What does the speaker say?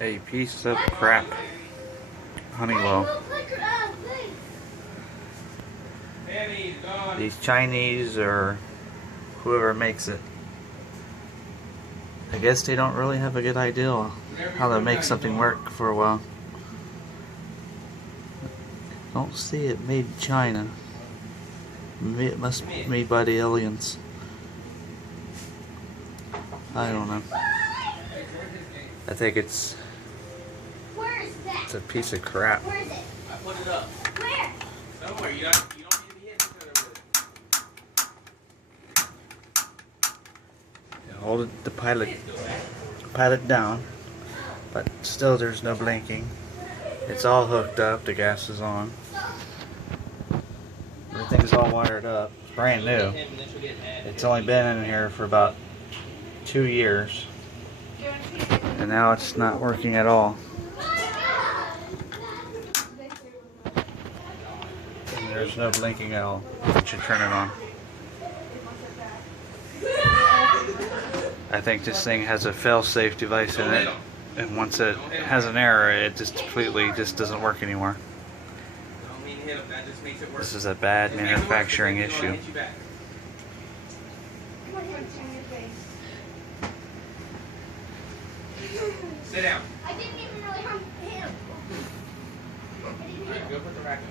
A piece of crap. Honeywell. These Chinese or whoever makes it, I guess they don't really have a good idea how to make something work for a while. Don't see it made in China. Maybe it must be made by the aliens. I don't know. I think it's a piece of crap. Where is it? I put it up. Where? Somewhere. You don't need to be hitting it. Hold the pilot down, but still there's no blinking. It's all hooked up. The gas is on. Everything's all wired up. It's brand new. It's only been in here for about 2 years, and now it's not working at all. And there's no blinking at all. You should turn it on. I think this thing has a fail-safe device in it, and once it has an error, it just completely doesn't work anymore. This is a bad manufacturing issue. Sit down. I didn't even really hump him. Alright, go put the rack on.